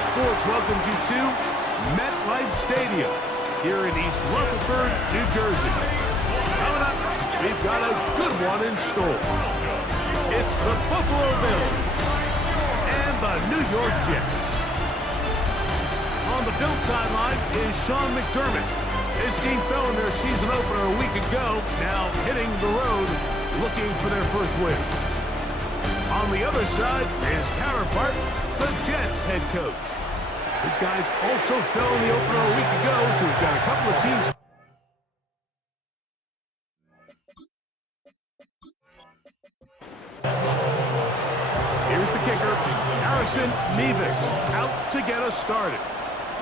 Sports welcomes you to MetLife Stadium here in East Rutherford, New Jersey. Coming up, we've got a good one in store. It's the Buffalo Bills and the New York Jets. On the Bills sideline is Sean McDermott. His team fell in their season opener a week ago, now hitting the road looking for their first win. On the other side is counterpart, the Jets head coach. These guys also fell in the opener a week ago, so we've got a couple of teams. Here's the kicker, Harrison Mevis, out to get us started.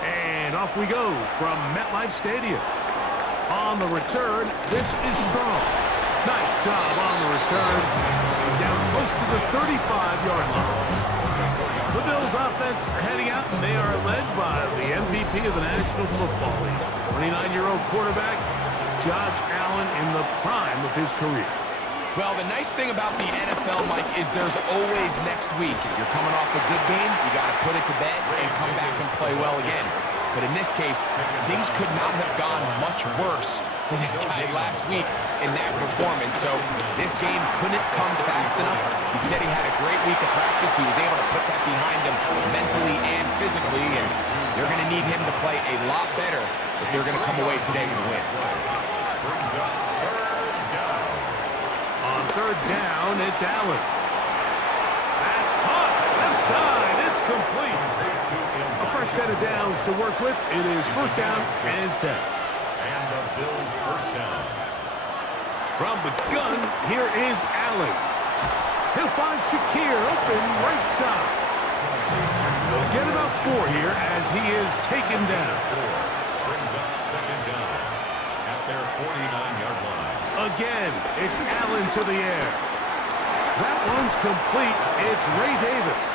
And off we go from MetLife Stadium. On the return, this is Strong. Nice job on the return. He's down close to the 35-yard line. The Bills offense heading out, and they are led by the MVP of the National Football League, 29-year-old quarterback, Josh Allen, in the prime of his career. Well, the nice thing about the NFL, Mike, is there's always next week. If you're coming off a good game, you got to put it to bed and come back and play well again. But in this case, things could not have gone much worse for this guy last week in that performance. So this game couldn't come fast enough. He said he had a great week of practice. He was able to put that behind him mentally and physically, and they're going to need him to play a lot better if they're going to come away today with a win. On third down, it's Allen. That's hot. Left side. It's complete. A fresh set of downs to work with. It is first down and 10. And the Bills first down. From the gun, here is Allen. He'll find Shakir open right side. They'll get about 4 here as he is taken down. Brings up second down at their 49-yard line. Again, it's Allen to the air. That one's complete. It's Ray Davis.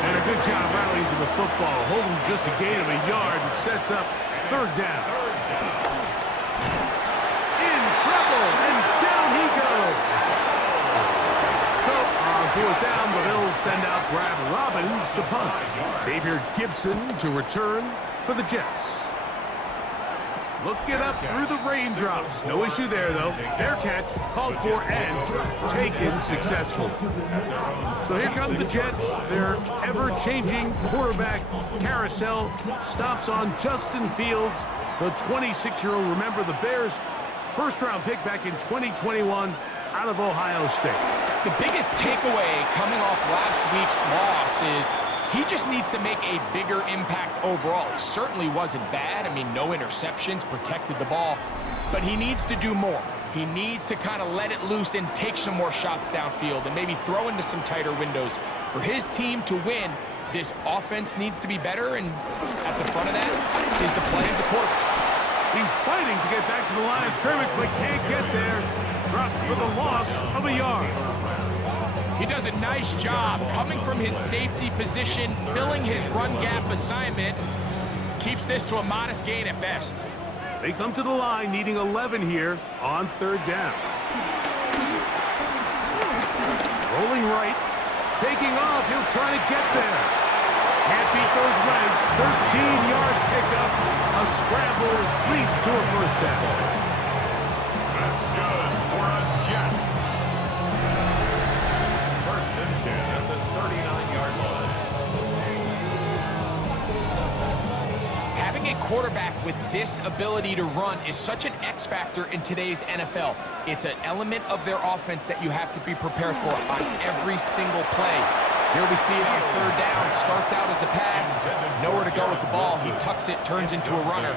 And a good job rallying to the football, holding just a gain of a yard and sets up third down. In trouble, and down he goes. So, on fourth down, the Bills send out Brad Robbins to punt. Xavier Gibson to return for the Jets. Look it up through the raindrops. No issue there, though. Fair catch, called for, and taken successfully. So here come the Jets. Their ever-changing quarterback carousel stops on Justin Fields, the 26-year-old. Remember, the Bears' first-round pick back in 2021 out of Ohio State. The biggest takeaway coming off last week's loss is he just needs to make a bigger impact overall. He certainly wasn't bad. I mean, no interceptions, protected the ball. But he needs to do more. He needs to kind of let it loose and take some more shots downfield and maybe throw into some tighter windows. For his team to win, this offense needs to be better, and at the front of that is the play of the quarterback. He's fighting to get back to the line of scrimmage, but can't get there. Dropped for the loss of a yard. He does a nice job coming from his safety position, filling his run gap assignment. Keeps this to a modest gain at best. They come to the line needing 11 here on third down. Rolling right, taking off, he'll try to get there. Can't beat those legs. 13-yard pickup. A scramble leads to a first down. That's good for a Jets. First and 10 at the 39-yard line. Having a quarterback with this ability to run is such an X factor in today's NFL. It's an element of their offense that you have to be prepared for on every single play. Here we see it on third down. Starts out as a pass. Nowhere to go with the ball. He tucks it, turns into a runner.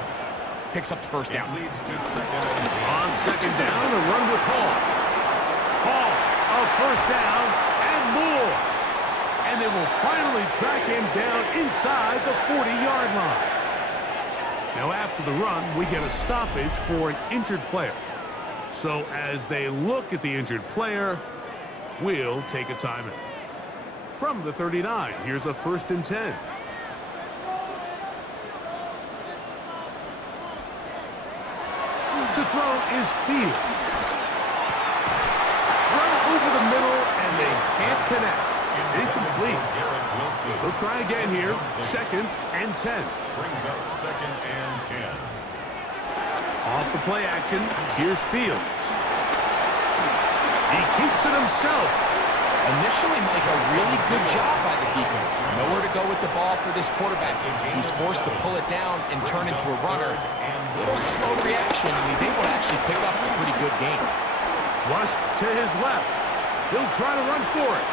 Picks up the first down. Leads to second and 10. On second down, a run with Hall. Hall, a first down, and more. And they will finally track him down inside the 40-yard line. Now after the run, we get a stoppage for an injured player. So as they look at the injured player, we'll take a timeout. From the 39, here's a first and 10. To throw is Fields. Throw over the middle, and they can't connect. It's incomplete. They'll try again here. 2nd and 10. Brings up 2nd and 10. Off the play action, here's Fields. He keeps it himself. Initially, Mike, a really good job by the defense. Nowhere to go with the ball for this quarterback. He's forced to pull it down and turn into a runner. A little slow reaction, and he's able to actually pick up a pretty good game. Flushed to his left. He'll try to run for it.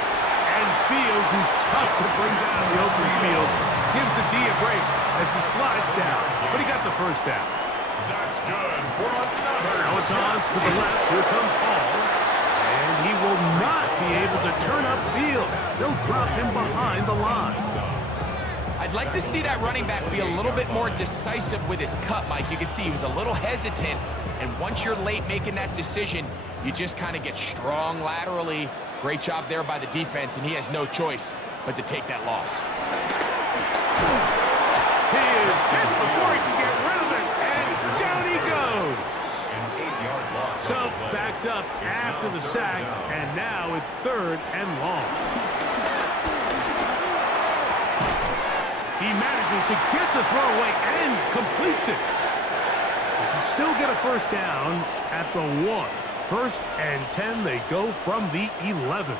And Fields, who's tough to bring down the open field, gives the D a break as he slides down. But he got the first down. That's good for another. Now it's on to the left. Here comes Hall. And he will not be able to turn up field. They'll drop him behind the line. I'd like to see that running back be a little bit more decisive with his cut, Mike. You can see he was a little hesitant. And once you're late making that decision, you just kind of get strong laterally. Great job there by the defense, and he has no choice but to take that loss. He is hit before he can get rid of it, and down he goes. An 8-yard loss. So backed up after the sack, and now it's 3rd and long. He manages to get the throw away and completes it. He can still get a first down at the 1. 1st and 10, they go from the 11.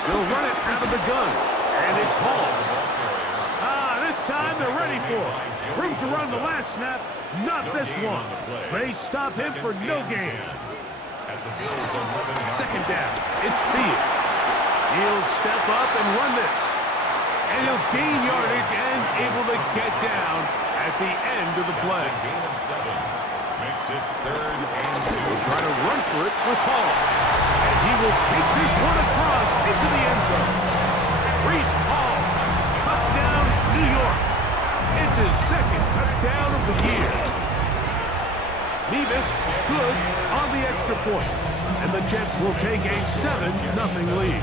They'll run it out of the gun, and it's Hall. This time they're ready for it. Room to run the last snap, not this one. They stop him for no gain. 2nd down, it's Fields. He'll step up and run this. And he'll gain yardage and able to get down at the end of the play. Gain of 7. Makes it 3rd and 2. He'll try to run for it with Hall. And he will take this one across into the end zone. Reese Hall, touchdown, New York. It's his 2nd touchdown of the year. Nevis good on the extra point. And the Jets will take a 7-0 lead.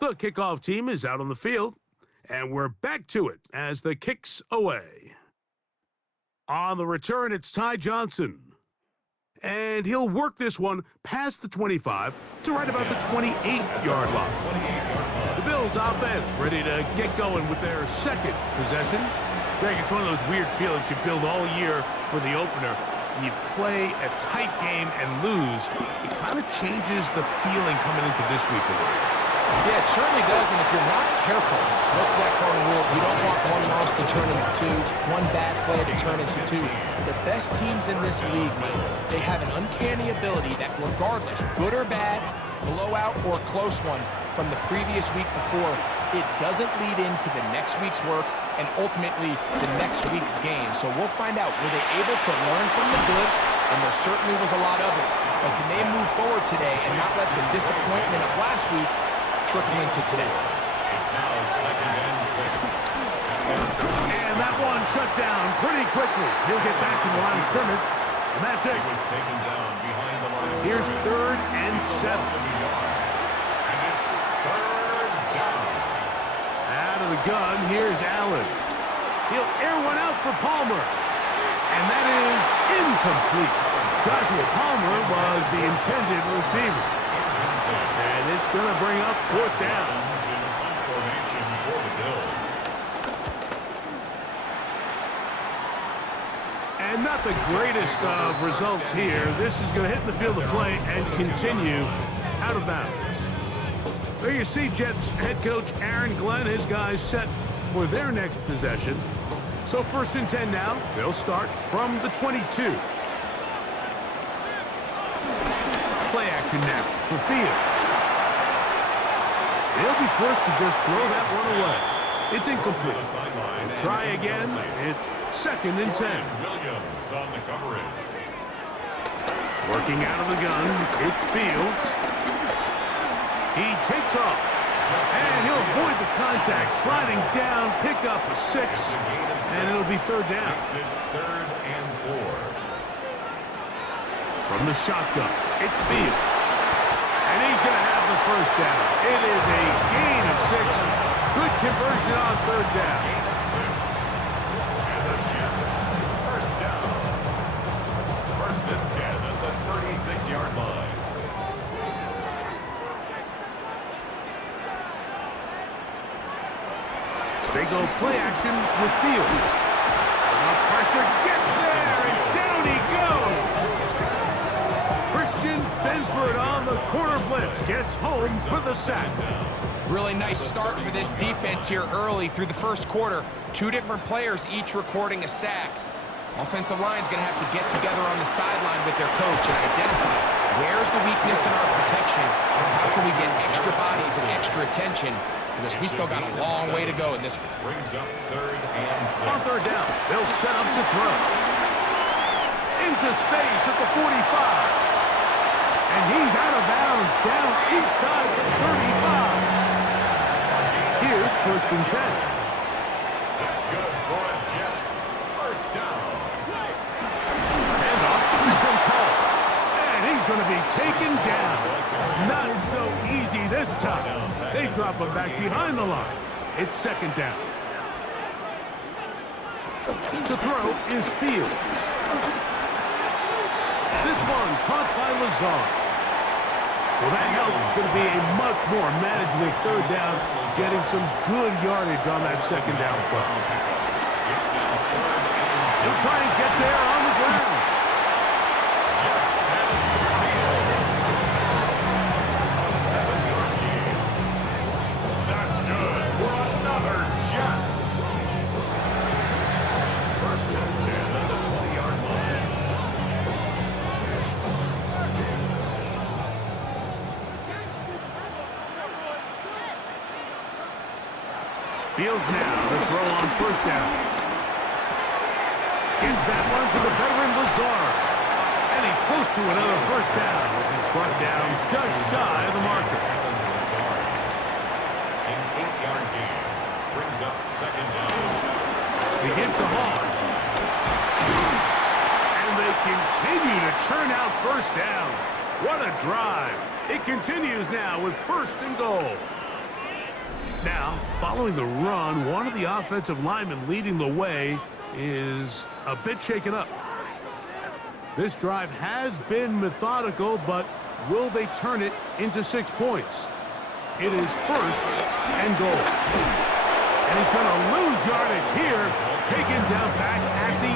The kickoff team is out on the field, and we're back to it as the kick's away. On the return, it's Ty Johnson. And he'll work this one past the 25 to right about the 28-yard line. The Bills offense ready to get going with their 2nd possession. Greg, it's one of those weird feelings you build all year for the opener. When you play a tight game and lose, it kind of changes the feeling coming into this week a little. Yeah, it certainly does, and if you're not careful, what's that cardinal rule? You don't want one loss to turn into 2, one bad play to turn into 2. The best teams in this league, Mike, they have an uncanny ability that regardless, good or bad, blowout or close one from the previous week before, it doesn't lead into the next week's work and ultimately the next week's game. So we'll find out, were they able to learn from the good? And there certainly was a lot of it. But can they move forward today and not let the disappointment of last week trickle into today? It's now 2nd and 6. And that one shut down pretty quickly. He'll get back to the line of scrimmage, and that's it. He was taken down behind the line. Here's 3rd and 7. And it's 3rd down. Out of the gun, here's Allen. He'll air one out for Palmer. And that is incomplete. Joshua Palmer was the intended receiver. And it's going to bring up 4th down. Formation for the Bills. And not the greatest of results here. This is going to hit the field of play and continue out of bounds. There you see Jets head coach Aaron Glenn, his guys set for their next possession. So 1st and 10 now. They'll start from the 22. Play action now for Fields. They'll be forced to just throw that one away. It's incomplete. They'll try again. It's 2nd and 10. Williams on the coverage. Working out of the gun, it's Fields. He takes off. And he'll avoid the contact, sliding down, pick up a 6, and it'll be 3rd down. 3rd and 4. From the shotgun, it's Fields. And he's going to have the first down. It is a gain of 6. Good conversion on 3rd down. Gain of 6. And the Jets, first down. they go play action with Fields. The pressure gets there, and down he goes. Christian Benford on the corner blitz gets home for the sack. Really nice start for this defense here early through the first quarter. Two different players each recording a sack. Offensive line's going to have to get together on the sideline with their coach and identify where's the weakness in our protection. How can we get extra bodies and extra attention? Because we still got a long way to go in this. Brings up 3rd and 6. On 3rd down, they'll set up to throw. Into space at the 45. And he's out of bounds down inside the 35. Here's 1st and 10. That's good for a Jets. 1st down. Handoff, here comes Hall. And he's going to be taken down. Not so easy this time. They drop him back behind the line. It's 2nd down. To throw is Fields. This one caught by Lazard. Well, that helps. It's going to be a much more manageable 3rd down, getting some good yardage on that 2nd down play. He'll try and get there on the ground. That's good for another Jets. 1st and 10 at the 20-yard line. Fields now to throw on 1st down. Gets that one to the veteran Lazard. And he's close to another 1st down as he's brought down just shy of the marker. An 8-yard gain brings up 2nd down. They give to Hall. And they continue to churn out 1st downs. What a drive. It continues now with 1st and goal. Now, following the run, one of the offensive linemen leading the way is a bit shaken up. This drive has been methodical, but will they turn it into 6 points? It is 1st and goal. And he's going to lose yardage here, taken down back at the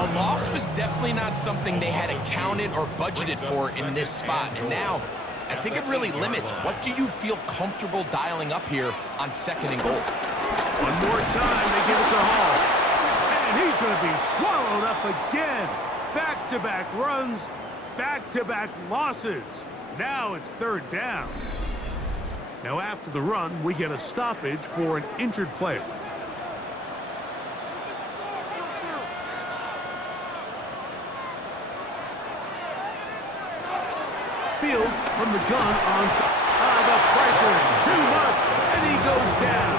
8. A loss was definitely not something they had accounted or budgeted for in this spot. And now, I think it really limits what do you feel comfortable dialing up here on 2nd and goal. One more time, they give it to Hall. And he's going to be swallowed up again. Back-to-back runs, back-to-back losses. Now it's 3rd down. Now after the run, we get a stoppage for an injured player. Fields from the gun on the pressure. Too much, and he goes down.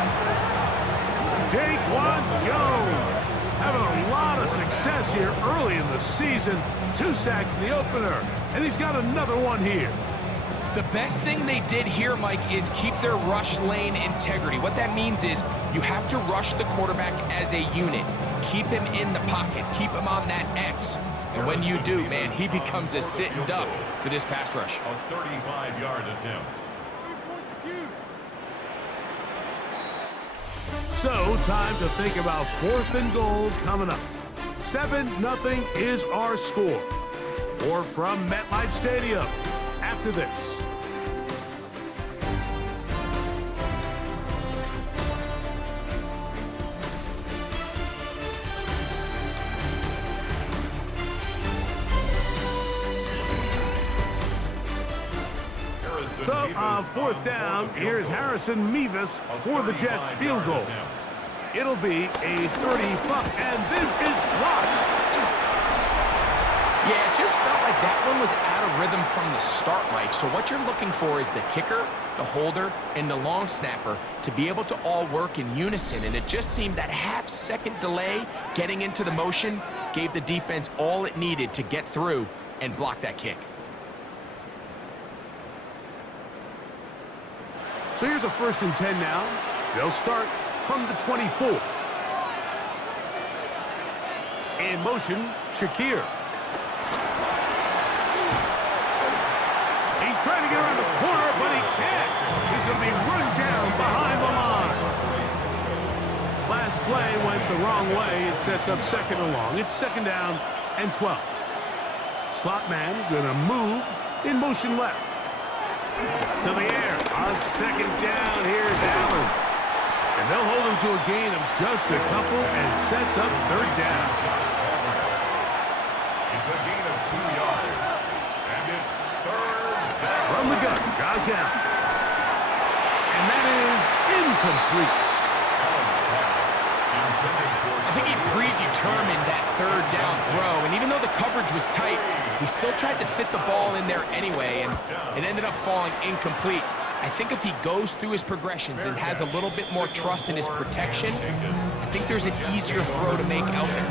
Daquan Jones having a lot of success here early in the season. 2 sacks in the opener, and he's got another one here. The best thing they did here, Mike, is keep their rush lane integrity. What that means is you have to rush the quarterback as a unit. Keep him in the pocket. Keep him on that X. And when you do, man, he becomes a sitting duck for this pass rush. A 35-yard attempt. So, time to think about 4th and goal coming up. 7-0 is our score. More from MetLife Stadium after this. So, on 4th down, here's Harrison Mevis for the Jets field goal. It'll be a 35, and this is blocked. Yeah, it just felt like that one was out of rhythm from the start, Mike. So what you're looking for is the kicker, the holder, and the long snapper to be able to all work in unison. And it just seemed that half-second delay getting into the motion gave the defense all it needed to get through and block that kick. So here's a 1st and 10 now. They'll start from the 24. In motion, Shakir. He's trying to get around the corner, but he can't. He's going to be run down behind the line. wrong way. It sets up second and long. It's second down and 12. Slot man gonna move in motion left. To the air. On second down, here's Allen. And they'll hold him to a gain of just a couple and sets up third down. It's a gain of 2 yards. And it's third down. From the gun, Josh Allen. And that is incomplete. Allen's pass intended for I think he predetermined that third down throw, and even though the coverage was tight, he still tried to fit the ball in there anyway, and it ended up falling incomplete. I think if he goes through his progressions and has a little bit more trust in his protection, I think there's an easier throw to make out there.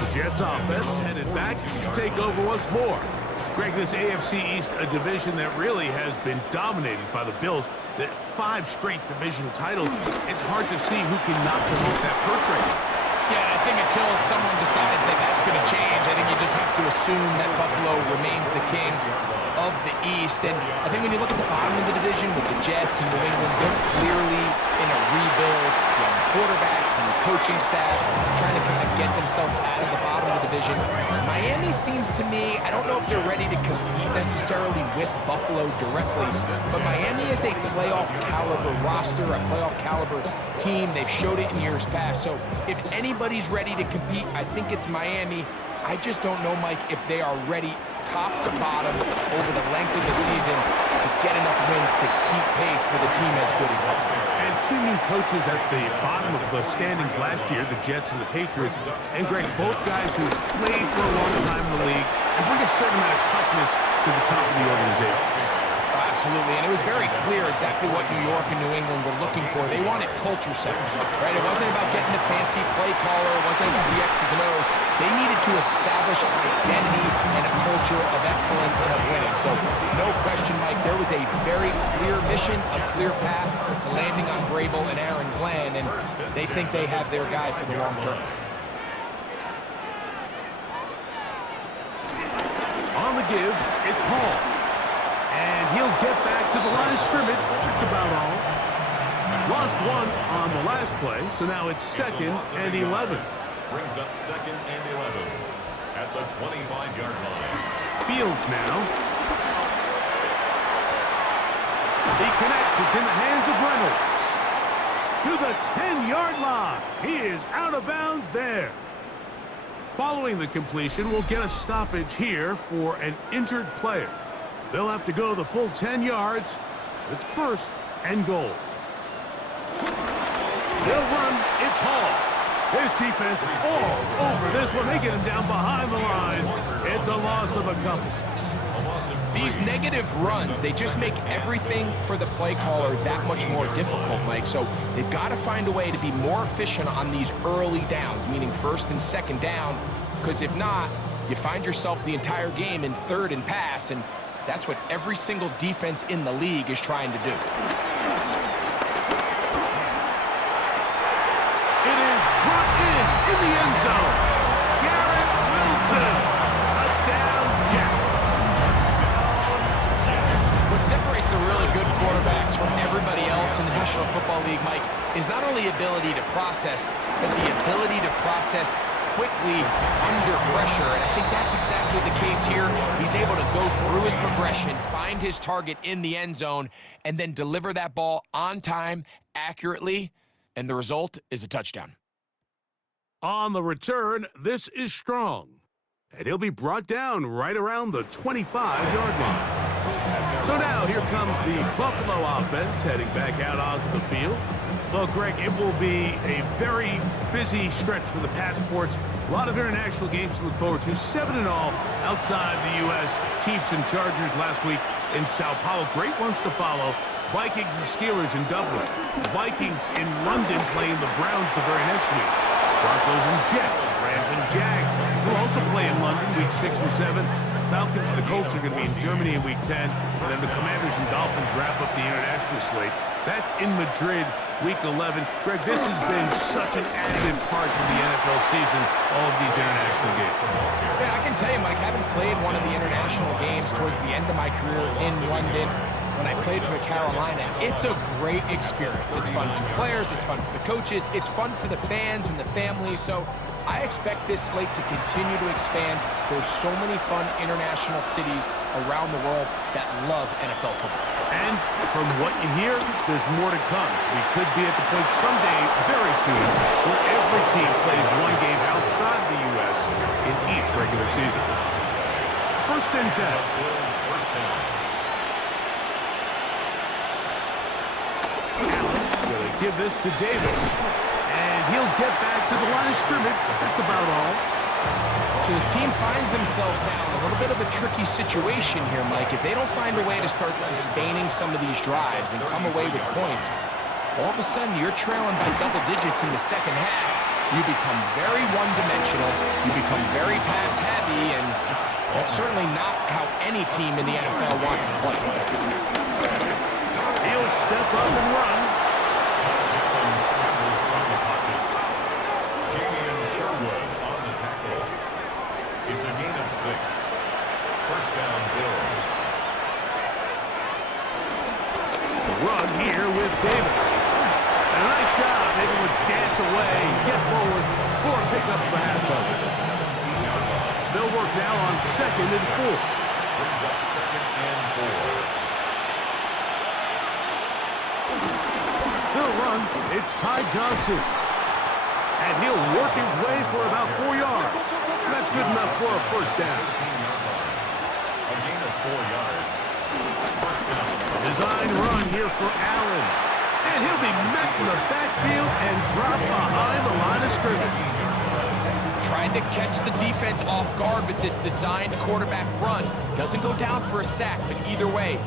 The Jets offense headed back to take over once more. Greg, this AFC East, a division that really has been dominated by the Bills. The 5 straight division titles. It's hard to see who can knock them off that perch right now. Yeah, I think until someone decides that that's going to change, I think you just have to assume that Buffalo remains the king of the East. And I think when you look at the bottom of the division with the Jets and New England, they're clearly in a rebuild. Young quarterbacks, new coaching staff, trying to kind of get themselves out of the bottom of the division. Miami seems to me, I don't know if they're ready to compete necessarily with Buffalo directly, but Miami is a playoff caliber roster, a playoff caliber team. They've showed it in years past. So if anybody's ready to compete, I think it's Miami. I just don't know, Mike, if they are ready top to bottom over the length of the season to get enough wins to keep pace with a team as good as Buffalo. And 2 new coaches at the bottom of the standings last year, the Jets and the Patriots. And Greg, both guys who played for a long time in the league and bring a certain amount of toughness to the top of the organization. Absolutely, and it was very clear exactly what New York and New England were looking for. They wanted culture setters, right? It wasn't about getting the fancy play caller. It wasn't about the X's and O's. They needed to establish an identity and a culture of excellence and of winning. So, no question, Mike, there was a very clear mission, a clear path to landing on Vrabel and Aaron Glenn, and they think they have their guy for the long term. On the give, it's Hall. And he'll get back to the line of scrimmage. That's about all. Lost 1 on the last play, so now it's second and 11. brings up second and 11 at the 25-yard line. Fields now. He connects. It's in the hands of Reynolds. To the 10-yard line. He is out of bounds there. Following the completion, we'll get a stoppage here for an injured player. They'll have to go the full 10 yards. It's first and goal. They'll run. It's Hall. His defense all over this one. They get him down behind the line. It's a loss of a couple. These negative runs, they just make everything for the play caller that much more difficult, Mike. So they've got to find a way to be more efficient on these early downs, meaning first and second down, because if not, you find yourself the entire game in third and pass, and that's what every single defense in the league is trying to do. It is brought in the end zone. Garrett Wilson. Touchdown, Jets. What separates the really good quarterbacks from everybody else in the National Football League, Mike, is not only ability to process, but the ability to process quickly under pressure, and I think that's exactly the case here. He's able to go through his progression, find his target in the end zone, and then deliver that ball on time, accurately, and the result is a touchdown. On the return, this is Strong, and he'll be brought down right around the 25-yard line. So now here comes the Buffalo offense heading back out onto the field. Well, Greg, it will be a very busy stretch for the Passports. A lot of international games to look forward to. 7 in all outside the U.S. Chiefs and Chargers last week in Sao Paulo. Great ones to follow. Vikings and Steelers in Dublin. Vikings in London playing the Browns the very next week. Broncos and Jets. Rams and Jags will also play in London week 6 and 7. Falcons and the Colts are going to be in Germany in week 10. And then the Commanders and Dolphins wrap up the international slate. That's in Madrid, week 11. Greg, this has been such an additive part to the NFL season, all of these international games. Yeah, I can tell you, Mike, having played one of the international games towards the end of my career in London, when I played for Carolina. It's a great experience. It's fun for the players, it's fun for the coaches, it's fun for the fans and the families. So I expect this slate to continue to expand. There's so many fun international cities around the world that love NFL football. And from what you hear, there's more to come. We could be at the point someday, very soon, where every team plays one game outside the U.S. in each regular season. First and 10. Allen will give this to Davis. And he'll get back to the line of scrimmage. That's about all. So his team finds themselves now in a little bit of a tricky situation here, Mike. If they don't find a way to start sustaining some of these drives and come away with points, all of a sudden you're trailing by double digits in the second half. You become very one-dimensional. You become very pass-heavy, and that's certainly not how any team in the NFL wants to play. He'll step up and run. It's a gain of 6. First down, Bills. Run here with Davis. And a nice job able to dance away, get forward for a pickup of the half dozen. They'll work now on 2nd and 4. Brings up 2nd and 4. He'll run. It's Ty Johnson. And he'll work his way for about 4 yards. That's good enough for a first down. A gain of 4 yards. First down. Design run here for Allen. And he'll be met in the backfield and dropped behind the line of scrimmage. Trying to catch the defense off guard with this designed quarterback run. Doesn't go down for a sack, but either way,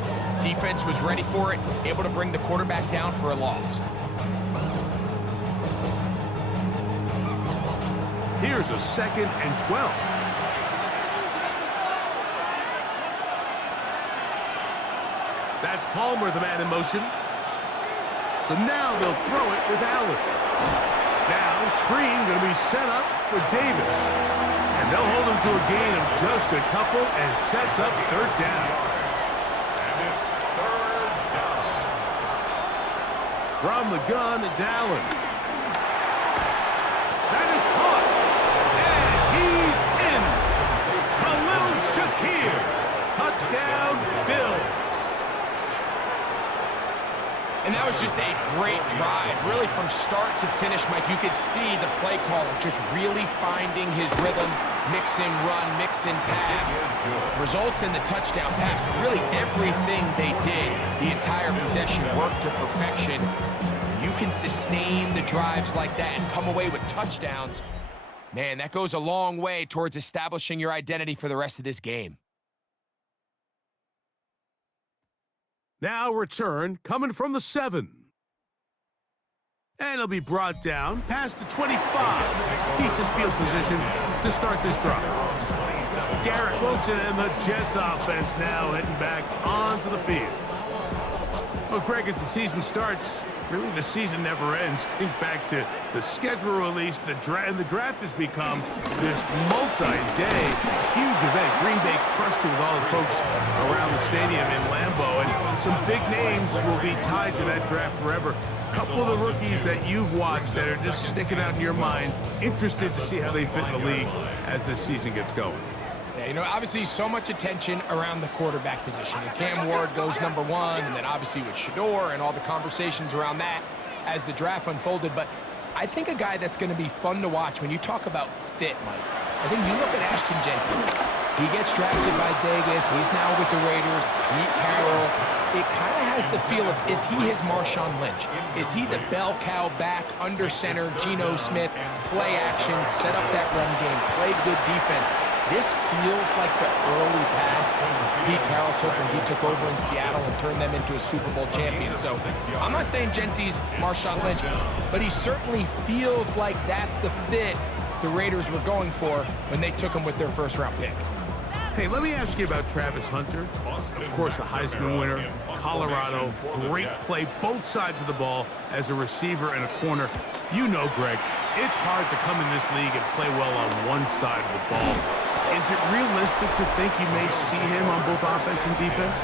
defense was ready for it, able to bring the quarterback down for a loss. Here's a 2nd and 12. That's Palmer, the man in motion. So now they'll throw it with Allen. Now, screen going to be set up for Davis. And they'll hold him to a gain of just a couple and sets up 3rd down. And it's 3rd down. From the gun, it's Allen. That is caught. And he's in. Khalil Shakir. Touchdown, Bills. And that was just a great drive. Really, from start to finish, Mike, you could see the play caller just really finding his rhythm, mixing run, mixing pass. Results in the touchdown pass. But really, everything they did, the entire possession worked to perfection. You can sustain the drives like that and come away with touchdowns. Man, that goes a long way towards establishing your identity for the rest of this game. Now return coming from the 7. And he'll be brought down past the 25. Decent field position to start this drive. Garrett Wilson and the Jets offense now heading back onto the field. Well, Greg, as the season starts, really the season never ends. Think back to the schedule release, the draft has become this multi-day huge event. Green Bay crushed it with all the folks around the stadium in Lambeau, and some big names will be tied to that draft forever. A couple of the rookies that you've watched that are just sticking out in your mind, interested to see how they fit in the league as this season gets going. Yeah, you know, obviously so much attention around the quarterback position. And Cam Ward goes #1, and then obviously with Shador and all the conversations around that as the draft unfolded. But I think a guy that's going to be fun to watch when you talk about fit, Mike, I think you look at Ashton Jenkins. He gets drafted by Vegas. He's now with the Raiders. Pete Carroll. It kind of has the feel of, is he his Marshawn Lynch? Is he the bell cow back, under center, Geno Smith, play action, set up that run game, play good defense? This feels like the early path Pete Carroll took when he took over in Seattle and turned them into a Super Bowl champion. So I'm not saying Genty's Marshawn Lynch, but he certainly feels like that's the fit the Raiders were going for when they took him with their first-round pick. Hey, let me ask you about Travis Hunter. Of course, the Heisman winner, Colorado, great play, both sides of the ball as a receiver and a corner. You know, Greg, it's hard to come in this league and play well on one side of the ball. Is it realistic to think you may see him on both offense and defense?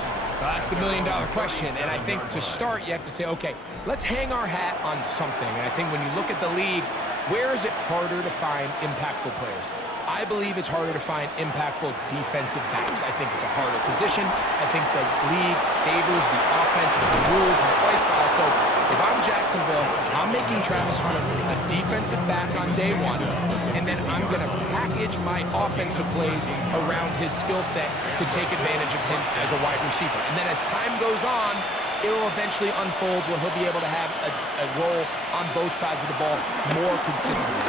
That's the million-dollar question, and I think to start, you have to say, okay, let's hang our hat on something. And I think when you look at the league, where is it harder to find impactful players? I believe it's harder to find impactful defensive backs. I think it's a harder position. I think the league favors the offense with the rules and the play style. So if I'm Jacksonville, I'm making Travis Hunter a defensive back on day one, and then I'm going to package my offensive plays around his skill set to take advantage of him as a wide receiver. And then as time goes on, it will eventually unfold where he'll be able to have a role on both sides of the ball more consistently.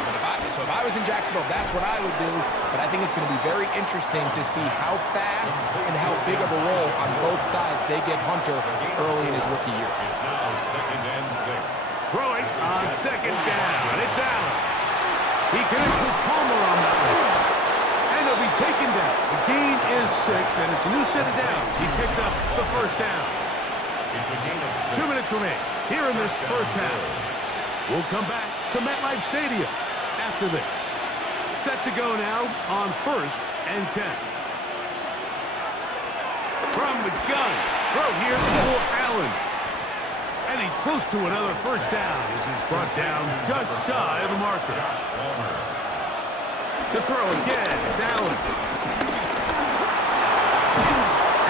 But if I was in Jacksonville, that's what I would do. But I think it's going to be very interesting to see how fast and how big of a role on both sides they give Hunter early in his rookie year. It's now 2nd and 6. Throwing on 2nd down. It's Allen. He connects with Palmer on that one. And he'll be taken down. The gain is 6, and it's a new set of downs. He picked up the first down. It's a gain of 6. 2 minutes remain here in this first half. We'll come back to MetLife Stadium after this. Set to go now on 1st and 10. From the gun, throw here for Allen. And he's close to another first down as he's brought down just shy of the marker. To throw again, it's Allen.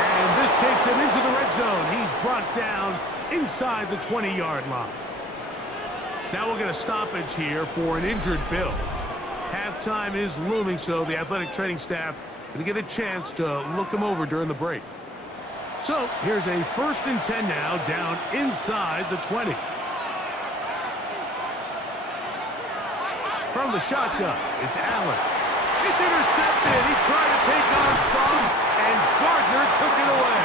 And this takes him into the red zone. He's brought down inside the 20-yard line. Now we'll get a stoppage here for an injured Bill. Halftime is looming, so the athletic training staff going to get a chance to look him over during the break. So here's a 1st and 10 now, down inside the 20. From the shotgun, it's Allen. It's intercepted. He tried to take on Sauce, and Gardner took it away.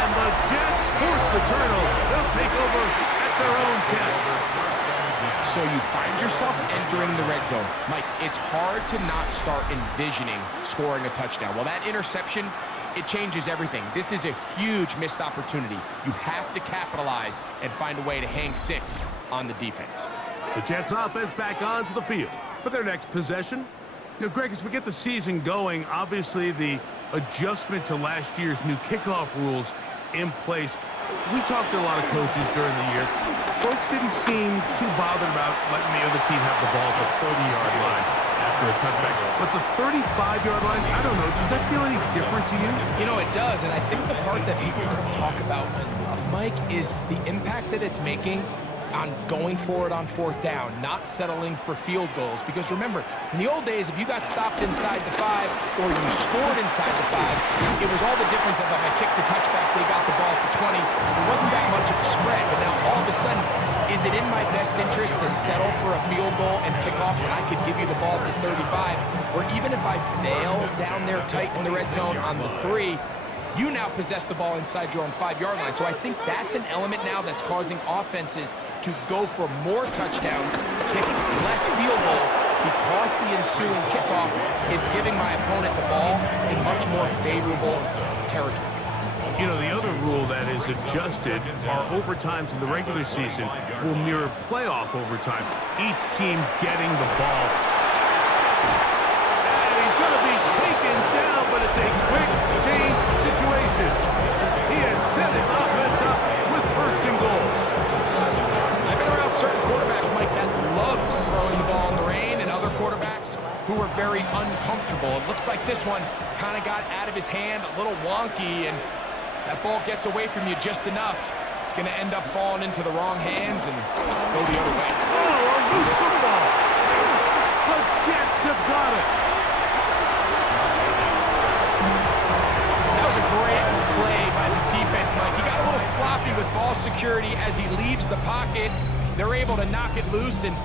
And the Jets force the turnover. They'll take over at their own 10. So you find yourself entering the red zone. Mike, it's hard to not start envisioning scoring a touchdown. Well, that interception, it changes everything. This is a huge missed opportunity. You have to capitalize and find a way to hang 6 on the defense. The Jets offense back onto the field for their next possession. You know, Greg, as we get the season going, obviously the adjustment to last year's new kickoff rules in place. We talked to a lot of coaches during the year. Folks didn't seem too bothered about letting the other team have the ball at the 30-yard line after a touchback. But the 35-yard line, I don't know, does that feel any different to you? You know, it does, and I think the part that people don't talk about enough, Mike, is the impact that it's making on going forward on 4th down, not settling for field goals. Because remember, in the old days, if you got stopped inside the 5 or you scored inside the 5, it was all the difference of if I kicked a touchback, they got the ball at the 20. It wasn't that much of a spread, but now all of a sudden, is it in my best interest to settle for a field goal and kick off when I could give you the ball at the 35? Or even if I fail down there tight in the red zone on the 3, you now possess the ball inside your own 5-yard line. So I think that's an element now that's causing offenses to go for more touchdowns, kick less field goals, because the ensuing kickoff is giving my opponent the ball in much more favorable territory. You know, the other rule that is adjusted are overtimes in the regular season will mirror playoff overtime, each team getting the ball. And he's going to be taken down, but it's a quick change situation. He has set his offense up with 1st and goal. I've been around certain quarterbacks, Mike, that love throwing the ball in the rain, and other quarterbacks who are very uncomfortable. It looks like this one kind of got out of his hand, a little wonky, and that ball gets away from you just enough. It's going to end up falling into the wrong hands and go the other way. Oh, a loose football. The Jets have got it. That was a great play by the defense, Mike. He got a little sloppy with ball security as he leaves the pocket. They're able to knock it loose and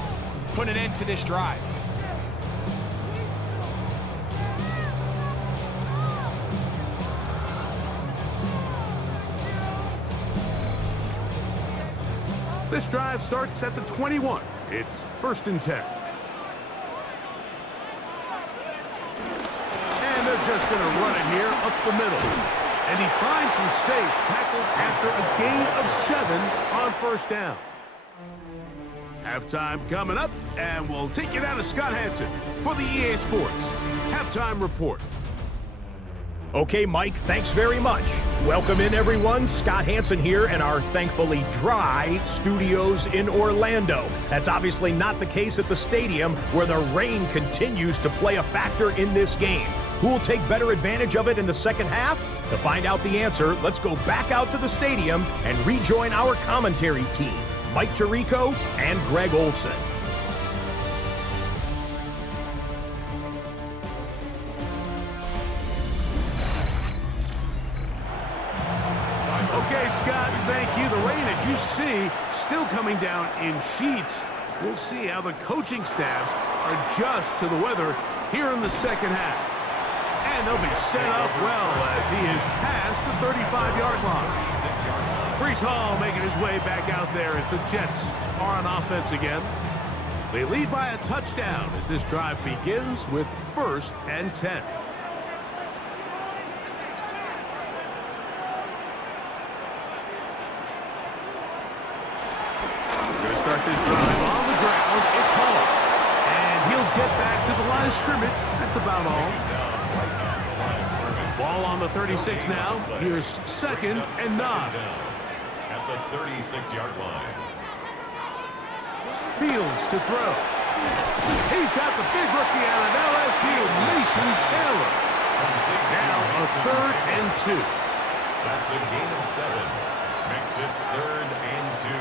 put an end to this drive. This drive starts at the 21. It's 1st and 10. And they're just going to run it here up the middle. And he finds some space, tackled after a gain of 7 on 1st down. Halftime coming up, and we'll take you down to Scott Hansen for the EA Sports Halftime Report. Okay, Mike, thanks very much. Welcome in, everyone. Scott Hansen here in our thankfully dry studios in Orlando. That's obviously not the case at the stadium, where the rain continues to play a factor in this game. Who will take better advantage of it in the second half? To find out the answer, let's go back out to the stadium and rejoin our commentary team, Mike Tirico and Greg Olson. Okay, Scott, thank you. The rain, as you see, still coming down in sheets. We'll see how the coaching staffs adjust to the weather here in the second half. And they'll be set up well as he is past the 35-yard line. Breece Hall making his way back out there as the Jets are on offense again. They lead by a touchdown as this drive begins with 1st and 10. Start this drive on the ground. It's Hall. And he'll get back to the line of scrimmage. That's about all. Ball on the 36 now. Here's 2nd and 9. At the 36-yard line. Fields to throw. He's got the big rookie out of LSU, Mason Taylor. Now a 3rd and 2. That's a gain of 7. Makes it 3rd and 2.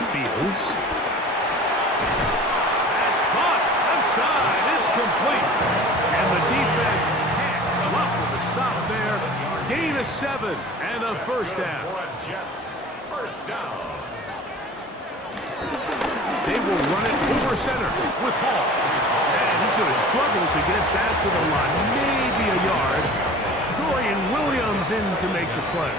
Fields. That's caught. Left side. It's complete. And the defense can't come up with a stop there. Gain of 7 and a 1st down. Jets, 1st down. They will run it over center with Hall. And he's going to struggle to get back to the line. Maybe a yard. Dorian Williams in to make the play.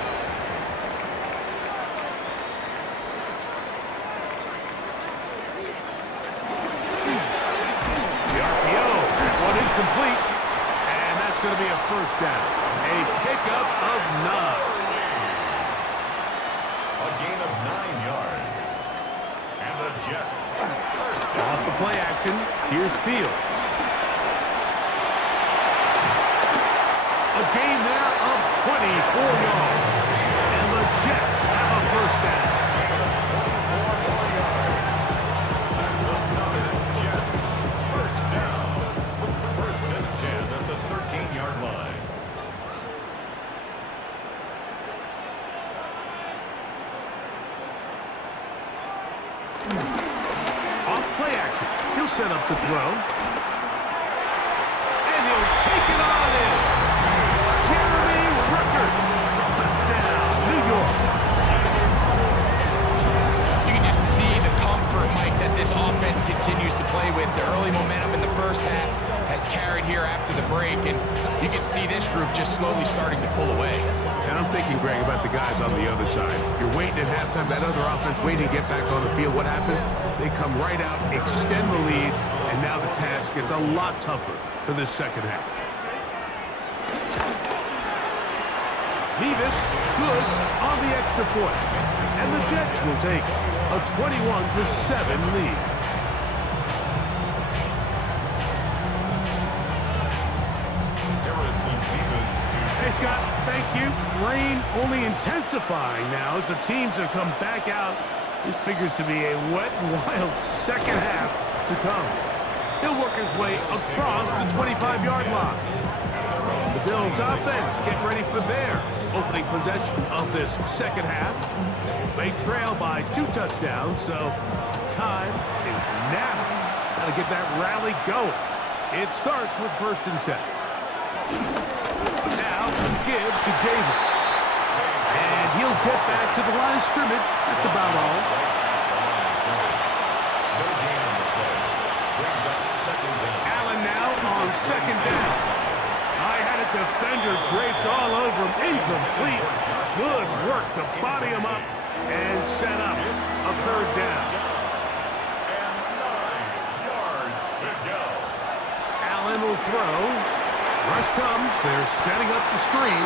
Complete, and that's going to be a 1st down. A pickup of 9. A gain of 9 yards. And the Jets, 1st down. Off the play action, here's Fields. A gain there of 24 yards. And the Jets have a 1st down. That's another Jets, 1st down. 1st and 10 at the 13-yard line. Off play action. He'll set up to throw. And he'll take it on in. Jeremy Ruckert. Touchdown, New York. You can just see the comfort, Mike, that this offense continues to play with. The early momentum in the first half has carried here after the break, and you can see this group just slowly starting to pull away. And I'm thinking, Greg, about the guys on the other side. You're waiting at halftime, that other offense waiting to get back on the field. What happens? They come right out, extend the lead, and now the task gets a lot tougher for this second half. Nevis, good on the extra point. And the Jets will take a 21-7 lead. Hey, Scott, thank you. Rain only intensifying now as the teams have come back out. This figures to be a wet, wild second half to come. He'll work his way across the 25-yard line. The Bills offense getting ready for their opening possession of this second half. They trail by 2 touchdowns, so time is now. Got to get that rally going. It starts with 1st and 10. Now, give to Davis. And he'll get back to the line of scrimmage. That's about all. Allen now on 2nd down. I had a defender draped all over him. Incomplete. Good work to body him up and set up a 3rd down. And 9 yards to go. Allen will throw. Rush comes. They're setting up the screen.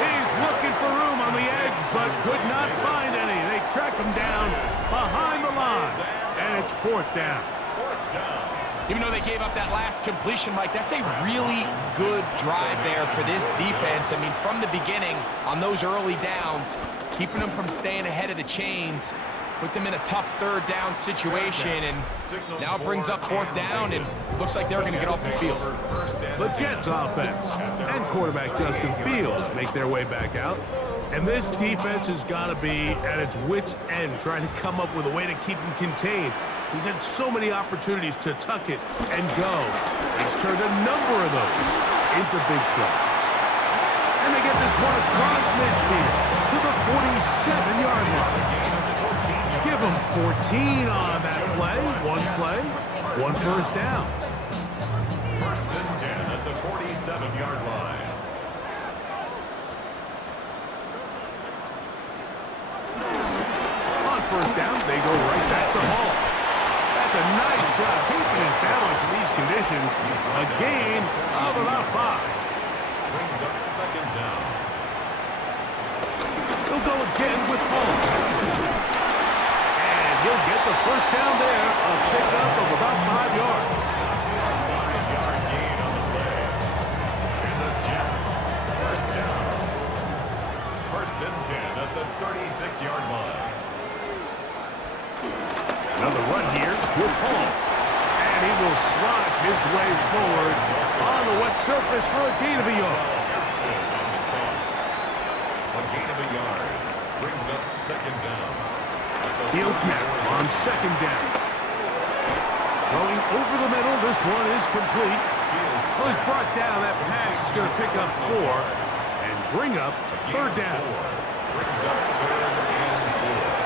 He's looking for room on the edge, but could not find any. They track him down behind the line. And it's 4th down. 4th down. Even though they gave up that last completion, Mike, that's a really good drive there for this defense. I mean, from the beginning, on those early downs, keeping them from staying ahead of the chains, put them in a tough third down situation, and now it brings up fourth down, and looks like they're going to get off the field. The Jets offense and quarterback Justin Fields make their way back out. And this defense has got to be at its wits' end, trying to come up with a way to keep him contained. He's had so many opportunities to tuck it and go. He's turned a number of those into big plays. And they get this one across midfield to the 47-yard line. Give him 14 on that play, one first down. First and 10 at the 47-yard line. On first down, they go right back to Hall. That's a nice job keeping his balance in these conditions. A gain of about 5. Brings up second down. He'll go again with Hall. And he'll get the first down there, a pickup of about 5 yards. 5-yard gain on the play. And the Jets, first down. First and 10 at the 36-yard line. Another run here with Hall. And he will slosh his way forward on the wet surface for a gain of a yard. A gain of a yard brings up second down. Fields now on second down. Going over the middle, this one is complete. So he's brought down. That pass is going to pick up 4 and bring up third down. Brings up third and 4.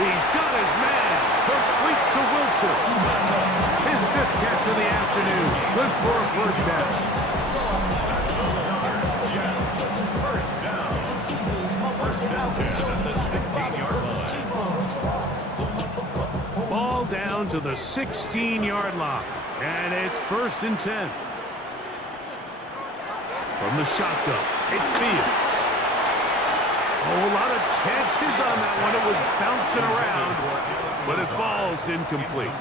He's got his man. Complete to Wilson. His 5th catch of the afternoon. Good for a first down. Jets, first down. First and 10 at the 16-yard line. Ball down to the 16-yard line. And it's first and 10. From the shotgun, it's Fields. Oh, a lot of chances on that one. It was bouncing around, but it falls incomplete.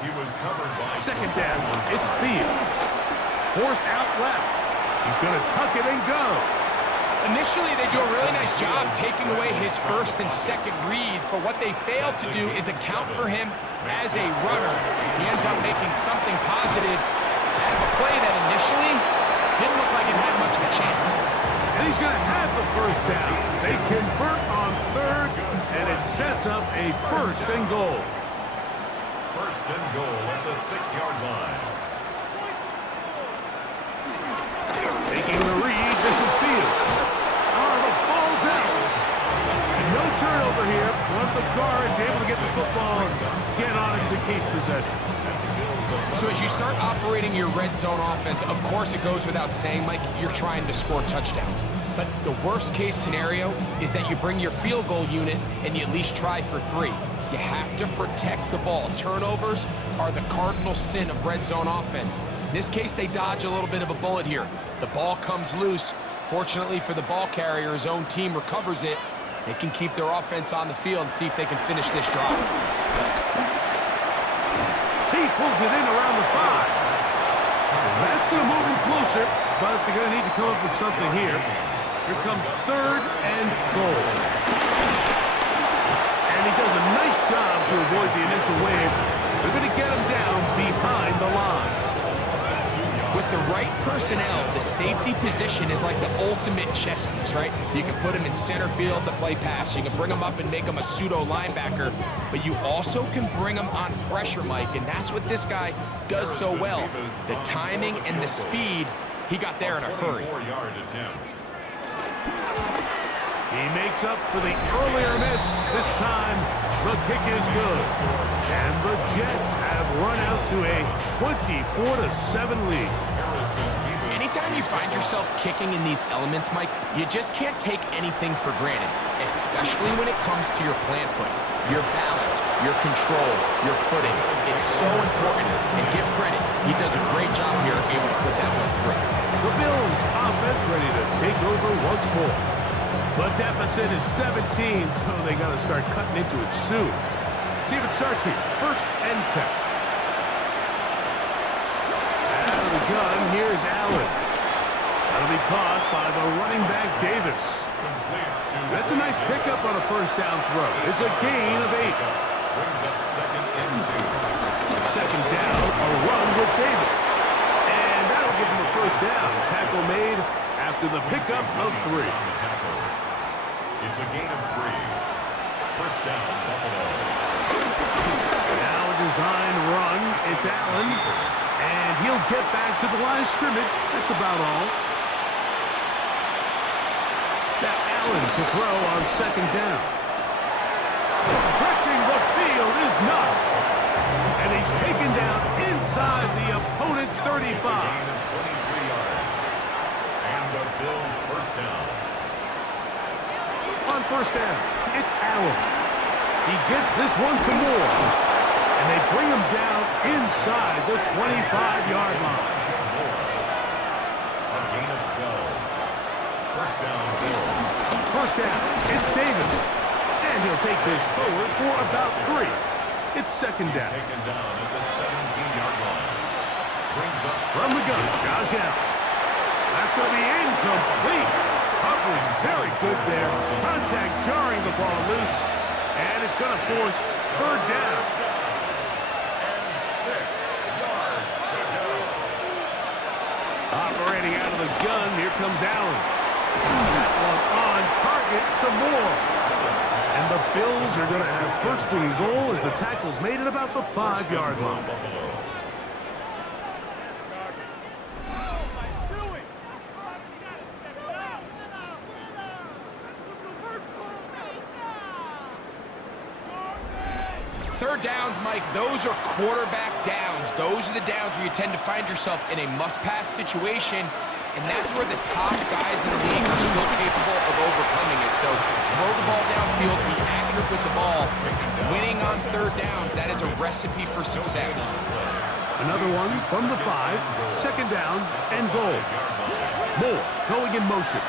He was covered by Second down, it's Fields. Forced out left. He's going to tuck it and go. Initially, they do a really nice job taking away his first and second reads, but what they fail to do is account for him as a runner. He ends up making something positive out of a play that initially didn't look like it had much of a chance. And he's going to have the first down. They convert on third, and it sets up a first and goal. First and goal at the 6-yard line. Taking the read, this is Fields. Oh, the ball's out. And no turnover here. One of the guards able to get the football and get on it to keep possession. So as you start operating your red zone offense, of course it goes without saying, Mike, you're trying to score touchdowns. But the worst case scenario is that you bring your field goal unit and you at least try for 3. You have to protect the ball. Turnovers are the cardinal sin of red zone offense. In this case, they dodge a little bit of a bullet here. The ball comes loose. Fortunately for the ball carrier, his own team recovers it. They can keep their offense on the field and see if they can finish this drive. He pulls it in around the 5. That's going to move him closer, but they're going to need to come up with something here. Here comes third and goal. And he does a nice job to avoid the initial wave. They're going to get him down behind the line. With the right personnel, the safety position is like the ultimate chess piece, right? You can put him in center field to play pass. You can bring him up and make him a pseudo linebacker, but you also can bring him on pressure, Mike, and that's what this guy does so well. The timing and the speed, he got there in a hurry. 4-yard attempt. He makes up for the earlier miss. This time, the kick is good. And the Jets have run out to a 24-7 lead. Anytime you find yourself kicking in these elements, Mike, you just can't take anything for granted, especially when it comes to your plant foot, your balance, your control, your footing. It's so important, and give credit. He does a great job here, able to put that one through. The Bills offense ready to take over once more. The deficit is 17, so they got to start cutting into it soon. See if it starts here. 1st and 10. Out of the gun, here's Allen. That'll be caught by the running back, Davis. That's a nice pickup on a 1st down throw. It's a gain of 8. Brings up 2nd and 2. 2nd down, a run with Davis. And that'll give him a 1st down. Tackle made after the pickup of 3. It's a gain of 3. 1st down, Buffalo. Now a design run. It's Allen. And he'll get back to the line of scrimmage. That's about all. Now Allen to throw on 2nd down. Stretching the field is nuts. And he's taken down inside the opponent's 35. It's a gain of 23 yards. And the Bills' 1st down. On 1st down, it's Allen. He gets this one to Moore. And they bring him down inside the 25-yard line. A gain of 12. 1st down, Bills. 1st down, it's Davis. And he'll take this forward for about 3. It's 2nd down. Taken down at the 17-yard line. Brings up From the gun, Josh Allen. That's going to be incomplete. Covering very good there. Contact jarring the ball loose. And it's going to force 3rd down. and 6 yards to go. Operating out of the gun, here comes Allen. That one on target to Moore. And the Bills are going to have 1st and goal as the tackle's made at about the 5-yard line. Third downs, Mike, those are quarterback downs. Those are the downs where you tend to find yourself in a must-pass situation, and that's where the top guys in the league are still capable of overcoming it. So throw the ball downfield, be accurate with the ball. Winning on 3rd downs, that is a recipe for success. Another one from the 5, 2nd down, and goal. Moore going in motion.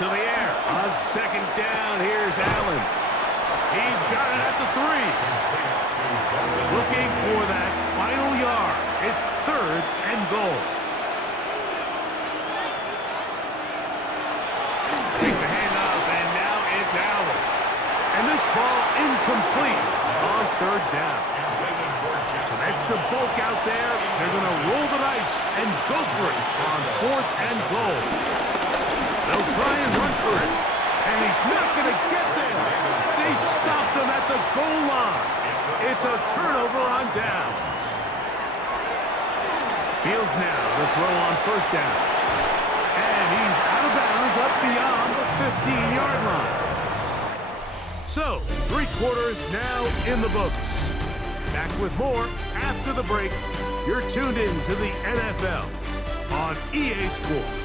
To the air on 2nd down, here's Allen. He's got it at the 3. Looking for that final yard. It's 3rd and goal. Take the handoff, and now it's Allen. And this ball incomplete on 3rd down. Some extra bulk out there. They're going to roll the dice and go for it on 4th and goal. They'll try and run for it. And he's not going to get there. They stopped him at the goal line. It's a turnover on downs. Fields now to throw on 1st down. And he's out of bounds up beyond the 15-yard line. So, 3 quarters now in the books. Back with more after the break. You're tuned in to the NFL on EA Sports.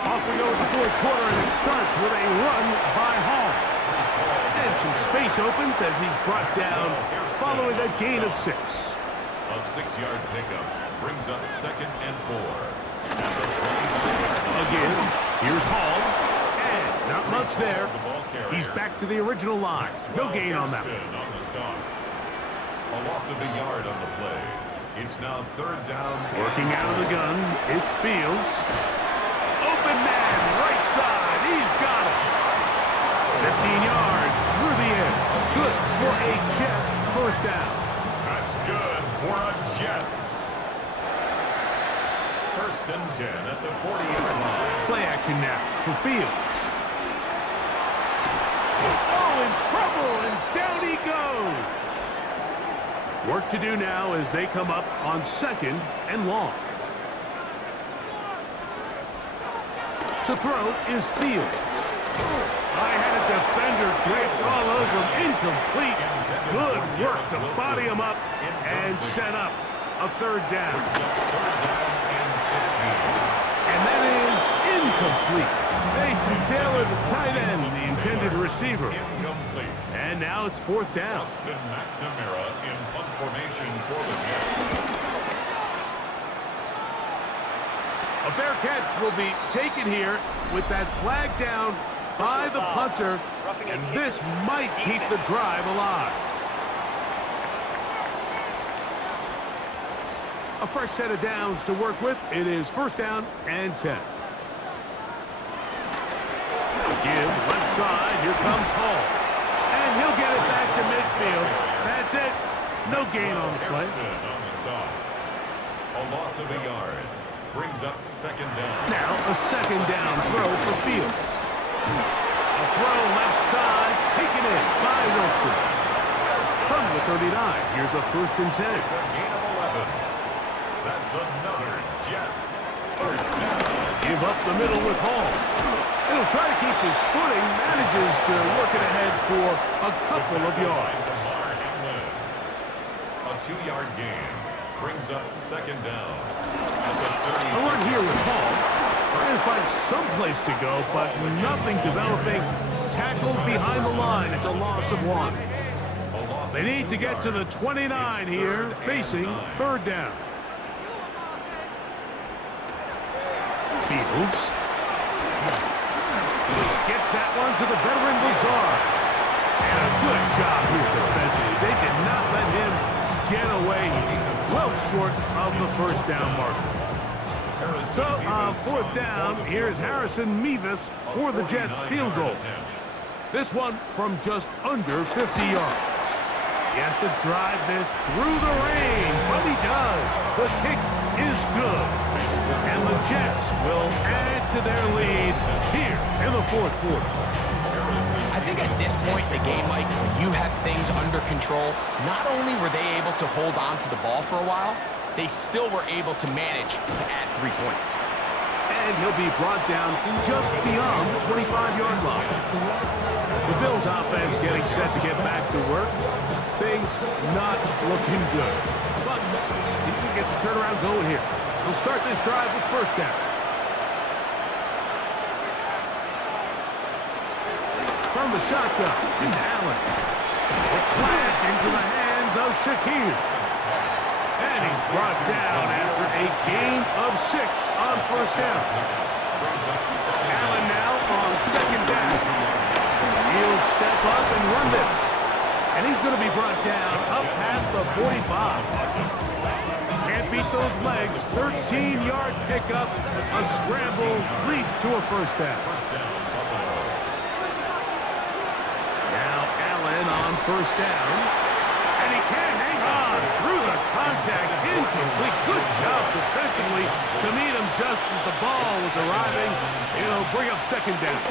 Off we go with the 4th quarter, and it starts with a run by Hall. And some space opens as he's brought down following a gain of 6. A 6-yard pickup brings up 2nd and 4. Again, here's Hall. And not much there. He's back to the original line. No gain on that one. A loss of a yard on the play. It's now 3rd down. Working out of the gun, it's Fields. Open man, right side. He's got it. 15 yards through the air. Good for a Jets 1st down. That's good for a Jets. 1st and 10 at the 40-yard line. Play action now for Fields. Oh, in trouble, and down he goes. Work to do now as they come up on 2nd and long. To throw is Fields. I had a defender draped all over him. Incomplete. Good work to body him up and set up a 3rd down. Brings up 3rd down and 15. And that is incomplete. incomplete. Mason Taylor, the tight end, the intended receiver. Incomplete. And now it's fourth down. Austin McNamara in punt formation for the Jets. A fair catch will be taken here with that flag down by the punter, and this might keep the drive alive. A fresh set of downs to work with. It is first down and 10. Give left side. Here comes Hall. And he'll get it back to midfield. That's it. No gain on the play. On the stop. A loss of a yard. Brings up second down. Now a second down throw for Fields. A throw left side, taken in by Wilson. From the 39, here's a first and 10. It's a gain of 11. That's another Jets. First down. Give up the middle with Hall. He'll try to keep his footing, manages to work it ahead for a couple of yards. A 2-yard gain. Brings up second down. At the 36. A run here with Hall. Trying to find some place to go, but nothing developing. Tackled behind the line. It's a loss of 1. They need to get to the 29 here, facing third down. Fields. Gets that one to the veteran Lazard. And a good job here defensively. They did not let him get away. He's well short of the first down marker. So, fourth down, here's Harrison Mevis for the Jets field goal. This one from just under 50 yards. He has to drive this through the rain, but he does. The kick is good. And the Jets will add to their lead here in the fourth quarter. I think at this point in the game, Mike, when you have things under control, not only were they able to hold on to the ball for a while, they still were able to manage to add 3 points. And he'll be brought down just beyond the 25-yard line. The Bills offense getting set to get back to work. Things not looking good. But see if we can get the turnaround going here. They'll start this drive with first down. From the shotgun, it's Allen. It's slammed into the hands of Shakir. And he's brought down after a gain of 6 on first down. Allen now on second down. He'll step up and run this. And he's going to be brought down up past the 45. Can't beat those legs. 13-yard pickup. A scramble leads to a first down. Now Allen on first down. And he can't hang on through the contact. Incomplete. Good job defensively to meet him just as the ball was arriving. It'll bring up second down.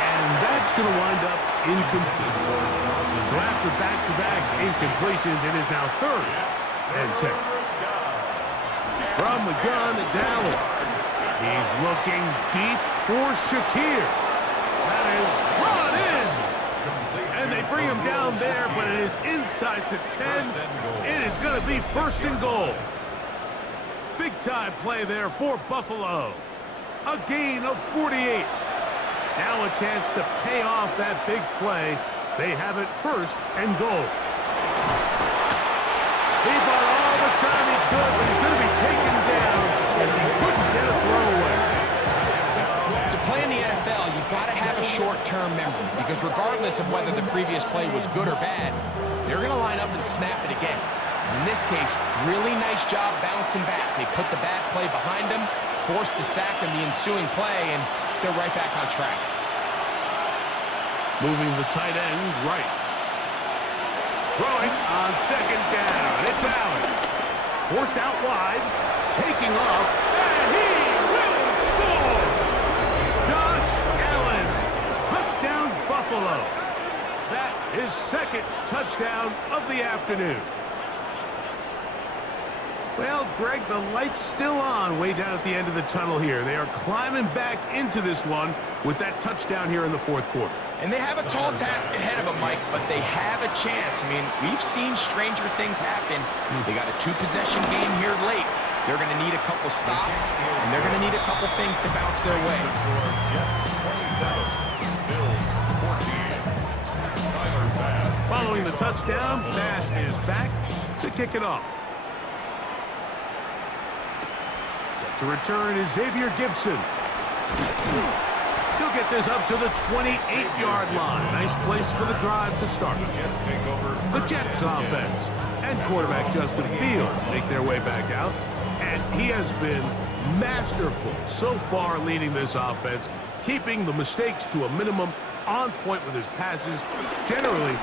And that's going to wind up incomplete. So after back-to-back incompletions, it is now third and 10. From the gun, it's Allen. He's looking deep for Shakir. That is brought in. And they bring him down there, but it is inside the 10. It is going to be first and goal. Big-time play there for Buffalo. A gain of 48. Now a chance to pay off that big play. They have it first and goal. He bought all the time he could, but he's going to be taken down as he couldn't get a throwaway. To play in the NFL, you got to have a short-term memory because regardless of whether the previous play was good or bad, they're going to line up and snap it again. In this case, really nice job bouncing back. They put the bad play behind them, forced the sack in the ensuing play, and they're right back on track. Moving the tight end right. Throwing on second down. It's Allen. Forced out wide. Taking off. And he will score! Josh Allen. Touchdown Buffalo. That is second touchdown of the afternoon. Well, Greg, the light's still on way down at the end of the tunnel here. They are climbing back into this one with that touchdown here in the fourth quarter. And they have a tall task ahead of them, Mike, but they have a chance. I mean, we've seen stranger things happen. They got a 2-possession game here late. They're going to need a couple stops, and they're going to need a couple things to bounce their way. Jets 27, Bills 14. Tyler Bass. Following the touchdown, Bass is back to kick it off. Set to return is Xavier Gibson. He'll get this up to the 28-yard line. Nice place for the drive to start. Jets take over. The Jets offense and quarterback Justin Fields make their way back out. And he has been masterful so far leading this offense, keeping the mistakes to a minimum, on point with his passes, generally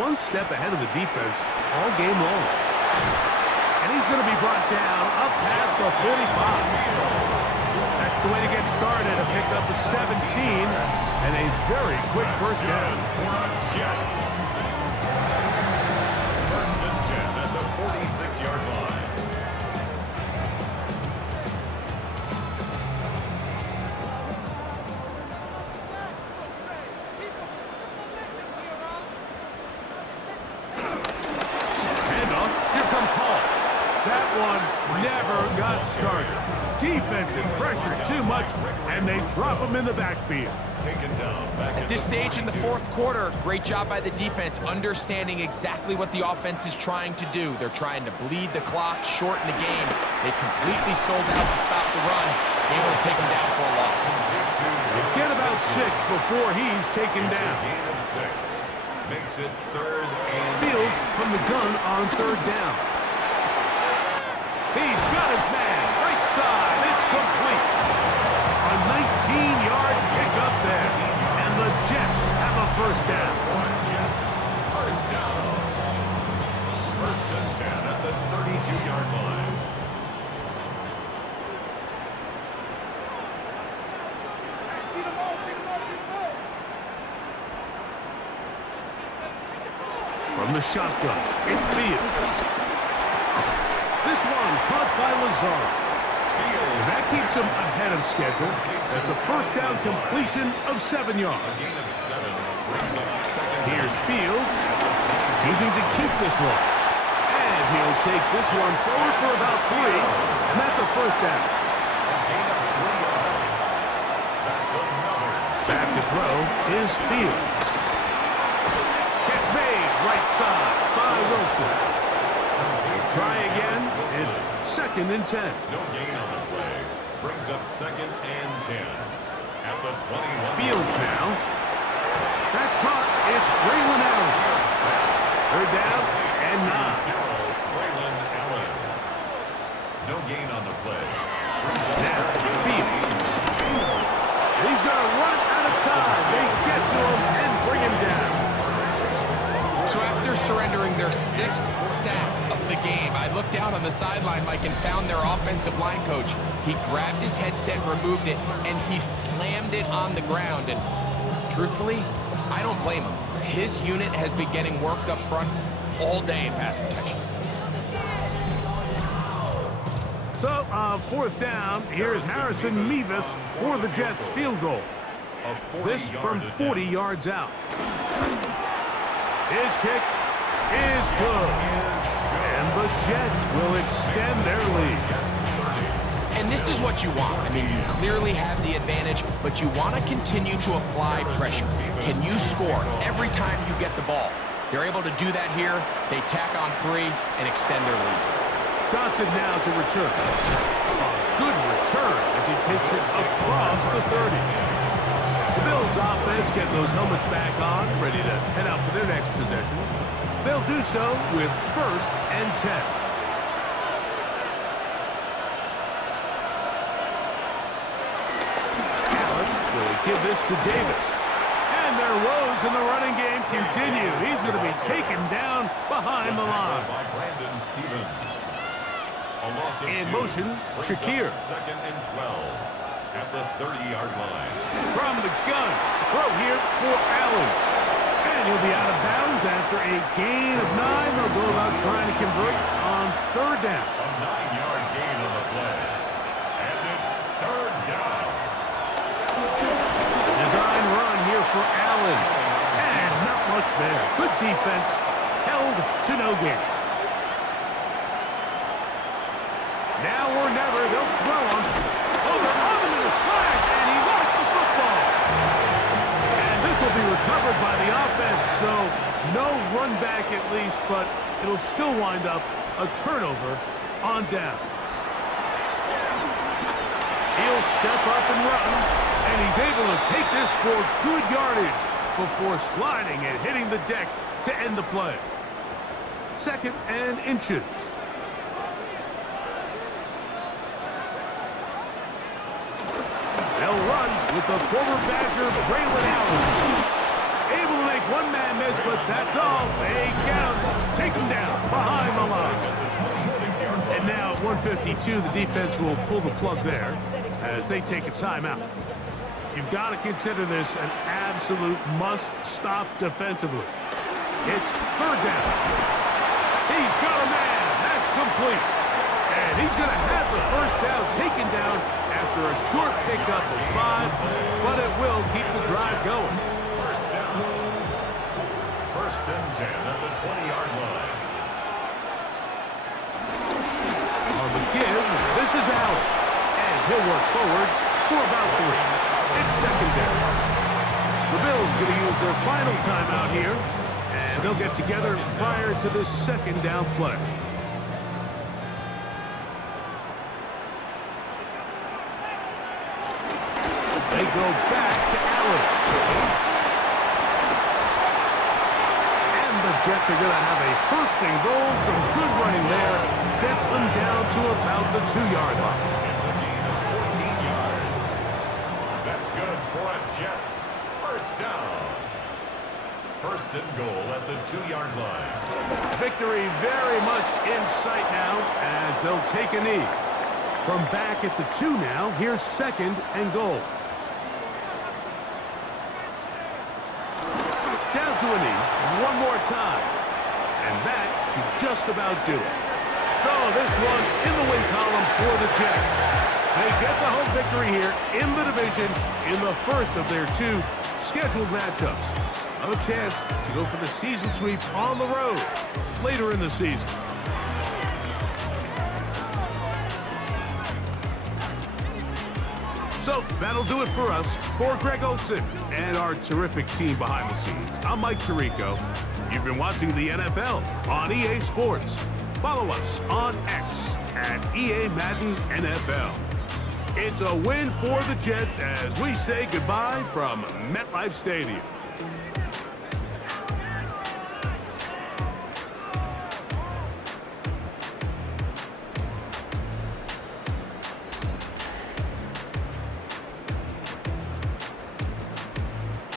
one step ahead of the defense all game long. And he's going to be brought down up past the 45. That's the way to get started. A pickup of 17 and a very quick first down. Jets. First and 10 at the 46-yard line. Handoff. Here comes Hall. That one never got started. Defensive pressure too much, and they drop him in the backfield. Taken down. At this stage in the fourth quarter, great job by the defense, understanding exactly what the offense is trying to do. They're trying to bleed the clock, shorten the game. They completely sold out to stop the run, able to take him down for a loss. Get about 6 before he's taken down. Gain of 6. Makes it third and Fields from the gun on third down. He's got his man. Right side. It's complete. A 19-yard pickup there. And the Jets have a first down. Jets. First down. First and 10 at the 32-yard line. From the shotgun, it's Fields. This one caught by Lazar. That keeps him ahead of schedule. That's a first down completion of 7 yards. Gain of 7 brings up second. Here's Fields, choosing to keep this one. And he'll take this one forward for about 3, and that's a first down. Gain of 3 yards. That's another. Back to throw is Fields. Catch made, right side by Wilson. Try again. It's second and 10. No gain on the play. Brings up second and 10. At the 21. Fields now. That's caught. It's Braylon Allen. Third down and 9. Braylon Allen. No gain on the play. Brings up Now, Fields. And he's going to run out of time. They get to him and bring him down. So after surrendering their 6th sack of the game, I looked down on the sideline, Mike, and found their offensive line coach. He grabbed his headset, removed it, and he slammed it on the ground. And truthfully, I don't blame him. His unit has been getting worked up front all day in pass protection. So, fourth down. Here's Harrison Mevis for the Jets field goal. This from 40 yards out. His kick is good. And the Jets will extend their lead. And this is what you want. I mean, you clearly have the advantage, but you want to continue to apply pressure. Can you score every time you get the ball? They're able to do that here. They tack on 3 and extend their lead. Johnson now to return. A good return as he takes it across the 30. The Bills offense getting those helmets back on, ready to head out for their next possession. They'll do so with first and 10. Allen will give this to Davis. And their woes in the running game continue. He's going to be taken down behind the line. By Brandon Stevens. A loss of In 2. motion, Brings Shakir. up second and 12 at the 30-yard line. From the gun, throw here for Allen. And he'll be out of bounds after a gain of 9. They'll go about trying to convert on third down. A 9-yard gain on the play. And it's third down. Design run here for Allen. And not much there. Good defense. Held to no gain. Now or never, they'll throw him. Oh, they're on him in a flash, and he lost the football. And this will be recovered by the offense, so no run back at least, but it'll still wind up a turnover on downs. He'll step up and run, and he's able to take this for good yardage before sliding and hitting the deck to end the play. 2nd and inches. They'll run with the former Badger, Braylon Allen. Able to make one man miss, but that's all. They count. Take him down behind the line. And now at 152, the defense will pull the plug there as they take a timeout. You've got to consider this an absolute must-stop defensively. It's 3rd down. He's got a man. That's complete. And he's going to have the 1st down taken down after a short pickup of 5, but it will keep the drive going. 1st down. 1st and 10 at the 20-yard line. On the give, this is Allen. And he'll work forward for about 3. It's 2nd down. The Bills going to use their final timeout here, and they'll get together prior to this 2nd down play. They go back to Allen. And the Jets are going to have a 1st and goal. Some good running there. Gets them down to about the 2-yard line. It's a gain of 14 yards. That's good for a Jets 1st down. 1st and goal at the 2-yard line. Victory very much in sight now as they'll take a knee. From back at the 2 now, here's 2nd and goal. Down to a knee one more time. And that should just about do it. So this one in the win column for the Jets. They get the home victory here in the division in the 1st of their 2 scheduled matchups. A chance to go for the season sweep on the road later in the season. So that'll do it for us. For Greg Olson and our terrific team behind the scenes, I'm Mike Tirico. You've been watching the NFL on EA Sports. Follow us on X at EA Madden NFL. It's a win for the Jets as we say goodbye from MetLife Stadium.